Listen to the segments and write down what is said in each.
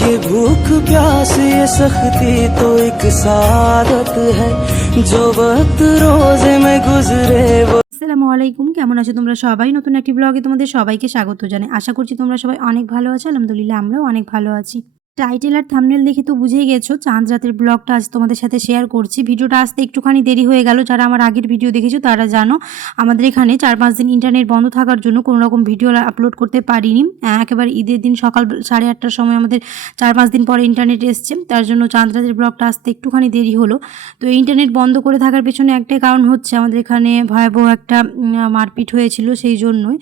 ये भूख प्यास ये सख्ती तो एक सादत है जो वक्त रोजे में गुजरे वो আসসালামু আলাইকুম কেমন আছো তোমরা সবাই নতুন একটি ব্লগে তোমাদের সবাইকে স্বাগত জানাই আশা করছি তোমরা সবাই অনেক ভালো আছো আলহামদুলিল্লাহ আমরাও অনেক ভালো আছি টাইটেল আর থামনেল দেখে তো বুঝেই গেছো, চাঁদ রাতের ব্লগটা আজ তোমাদের সাথে শেয়ার করছি। ভিডিওটা আসতে একটুখানি দেরি হয়ে গেল, যারা আমার আগের ভিডিও দেখেছ তারা জানো, আমাদের এখানে চার পাঁচ দিন ইন্টারনেট বন্ধ থাকার জন্য কোনো রকম ভিডিও আপলোড করতে পারিনি। একেবারে ঈদের দিন সকাল সাড়ে আটটার সময় আমাদের চার পাঁচ দিন পরে ইন্টারনেট এসছে, তার জন্য চাঁদ রাতের ব্লগটা আসতে একটুখানি দেরি হলো। তো ইন্টারনেট বন্ধ করে থাকার পেছনে একটাই কারণ হচ্ছে, আমাদের এখানে ভয়াবহ একটা মারপিট হয়েছিল সেই জন্যই।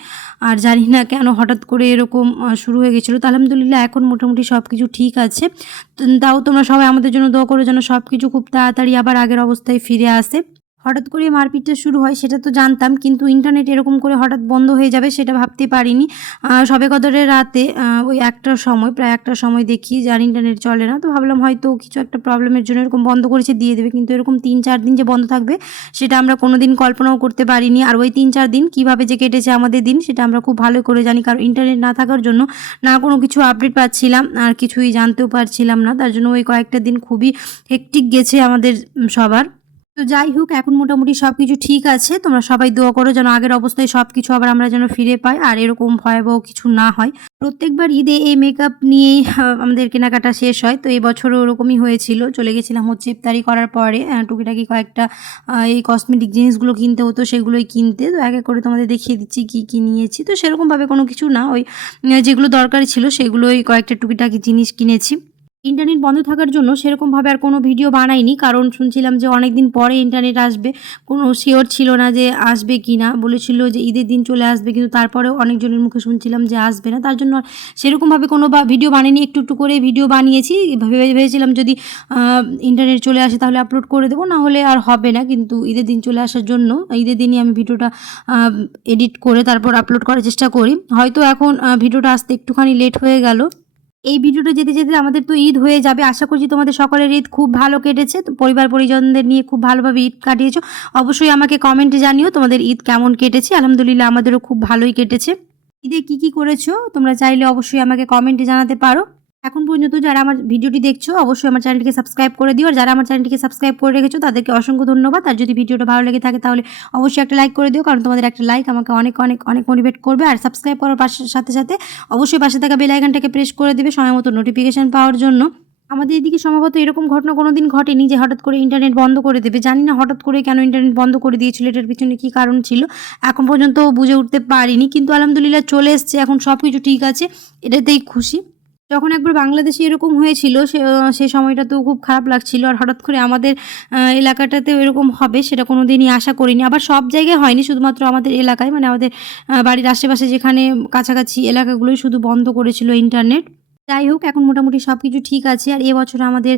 আর জানি না কেন হঠাৎ করে এরকম শুরু হয়ে গেছিল। তো আলহামদুলিল্লাহ এখন মোটামুটি সব কিছু ঠিক আছে। তাও তোমরা সবাই আমাদের জন্য দোয়া করো যেন সব কিছু খুব তাড়াতাড়ি আবার আগের অবস্থায় ফিরে আসে। হঠাৎ করে মারপিটটা শুরু হয়, সেটা তো জানতাম, কিন্তু ইন্টারনেট এরকম করে হঠাৎ বন্ধ হয়ে যাবে সেটা ভাবতে পারিনি। সবে কদরের রাতে ওই একটার সময়, প্রায় একটার সময় দেখি যে আর ইন্টারনেট চলে না, তো ভাবলাম হয়তো কিছু একটা প্রবলেমের জন্য এরকম বন্ধ করেছে, দিয়ে দেবে, কিন্তু এরকম তিন চার দিন যে বন্ধ থাকবে, সেটা আমরা কোনো দিন কল্পনাও করতে পারিনি। আর ওই তিন চার দিন কীভাবে যে কেটেছে আমাদের দিন, সেটা আমরা খুব ভালো করে জানি, কারণ ইন্টারনেট না থাকার জন্য না কোনো কিছু আপডেট পাচ্ছিলাম, আর কিছুই জানতেও পারছিলাম না। তার জন্য ওই কয়েকটা দিন খুবই হেকটিক গেছে আমাদের সবার। তো যাই হোক, এখন মোটামুটি সব কিছু ঠিক আছে। তোমরা সবাই দোয়া করো যেন আগের অবস্থায় সব কিছু আবার আমরা যেন ফিরে পাই, আর এরকম ভয়াবহ কিছু না হয়। প্রত্যেকবার ঈদে এই মেকআপ নিয়েই আমাদের কেনাকাটা শেষ হয়। তো এই বছরও ওরকমই হয়েছিল। চলে গেছিলাম হচ্ছে ইফতারি করার পরে টুকিটাকি কয়েকটা এই কসমেটিক জিনিসগুলো কিনতে হতো, সেগুলোই কিনতে। তো এক এক করে তোমাদের দেখিয়ে দিচ্ছি কী কী নিয়েছি। তো সেরকমভাবে কোনো কিছু না, ওই যেগুলো দরকারি ছিল, সেগুলোই কয়েকটা টুকিটাকি জিনিস কিনেছি। ইন্টারনেট বন্ধ থাকার জন্য সেরকমভাবে আর কোনো ভিডিও বানাইনি, কারণ শুনছিলাম যে অনেক দিন পরে ইন্টারনেট আসবে। কোনো শিওর ছিল না যে আসবে কি না। বলেছিল যে ঈদের দিন চলে আসবে, কিন্তু তারপরেও অনেকজনের মুখে শুনছিলাম যে আসবে না। তার জন্য সেরকমভাবে কোনো বা ভিডিও বানিয়ে একটু একটু করে ভিডিও বানিয়েছি। ভেবে ভেবেছিলাম যদি ইন্টারনেট চলে আসে তাহলে আপলোড করে দেবো, না হলে আর হবে না। কিন্তু ঈদের দিন চলে আসার জন্য, ঈদের দিনই আমি ভিডিওটা এডিট করে তারপর আপলোড করার চেষ্টা করি। হয়তো এখন ভিডিওটা আসতে একটুখানি লেট হয়ে গেল। এই ভিডিওটা যেতে যেতে আমাদের তো ঈদ হয়ে যাবে। আশা করছি তোমাদের সকলের ঈদ খুব ভালো কেটেছে। তো পরিবার পরিজনদের নিয়ে খুব ভালোভাবে ঈদ কাটিয়েছো। অবশ্যই আমাকে কমেন্টে জানিও তোমাদের ঈদ কেমন কেটেছে। আলহামদুলিল্লাহ আমাদেরও খুব ভালোই কেটেছে। ঈদে কী কী করেছ? তোমরা চাইলে অবশ্যই আমাকে কমেন্টে জানাতে পারো। এখন পর্যন্ত যারা আমার ভিডিওটি দেখছ, অবশ্যই আমার চ্যানেলটিকে সাবস্ক্রাইব করে দিও। আর যারা আমার চ্যানেলটিকে সাবস্ক্রাইব করে রেখেছো, তাদেরকে অসংখ্য ধন্যবাদ। আর যদি ভিডিওটা ভালো লেগে থাকে, তাহলে অবশ্যই একটা লাইক করে দিও, কারণ তোমাদের একটা লাইক আমাকে অনেক অনেক অনেক মোটিভেট করবে। আর সাবস্ক্রাইব করার পাশে, সাথে সাথে অবশ্যই পাশে থাকা বেল আইকনটাকে প্রেস করে দেবে সময় মতো নোটিফিকেশান পাওয়ার জন্য। আমাদের এদিকে সম্ভবত এরকম ঘটনা কোনো দিন ঘটেনি যে হঠাৎ করে ইন্টারনেট বন্ধ করে দেবে। জানি না হঠাৎ করে কেন ইন্টারনেট বন্ধ করে দিয়েছিল, এটার পিছনে কী কারণ ছিল। এখন পর্যন্ত বুঝে উঠতে পারিনি, কিন্তু আলহামদুলিল্লাহ চলে এসছে। এখন সব কিছু ঠিক আছে, এটাতেই খুশি। যখন একবার বাংলাদেশে এরকম হয়েছিল, সে সময়টা তো খুব খারাপ লাগছিল। আর হঠাৎ করে আমাদের এলাকাটাতেও এরকম হবে, সেটা কোনো দিনই আশা করিনি। আবার সব জায়গায় হয়নি, শুধুমাত্র আমাদের এলাকায়। মানে আমাদের বাড়ির আশেপাশে যেখানে কাছাকাছি এলাকাগুলোই শুধু বন্ধ করেছিল ইন্টারনেট যাই হোক এখন মোটামুটি সব কিছু ঠিক আছে। আর এবছর আমাদের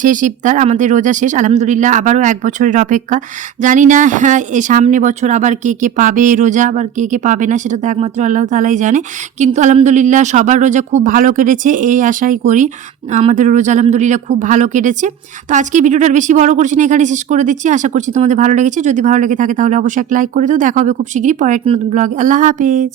শেষ ইফতার আমাদের রোজা শেষ। আলহামদুলিল্লাহ আবারও এক বছরের অপেক্ষা। জানি না হ্যাঁ, সামনে বছর আবার কে কে পাবে রোজা আবার কে কে পাবে না সেটা তো একমাত্র আল্লাহ তালাই জানে। কিন্তু আলহামদুলিল্লাহ সবার রোজা খুব ভালো কেটেছে এই আশাই করি। আমাদের রোজা আলহামদুলিল্লাহ খুব ভালো কেটেছে। তো আজকে ভিডিওটা আর বেশি বড় করছি না এখানে শেষ করে দিচ্ছি। আশা করছি তোমাদের ভালো লেগেছে। যদি ভালো লেগে থাকে তাহলে অবশ্যই এক লাইক করে দিও। দেখা হবে খুব শীঘ্রই পরে একটা নতুন ব্লগে আল্লাহ হাফেজ।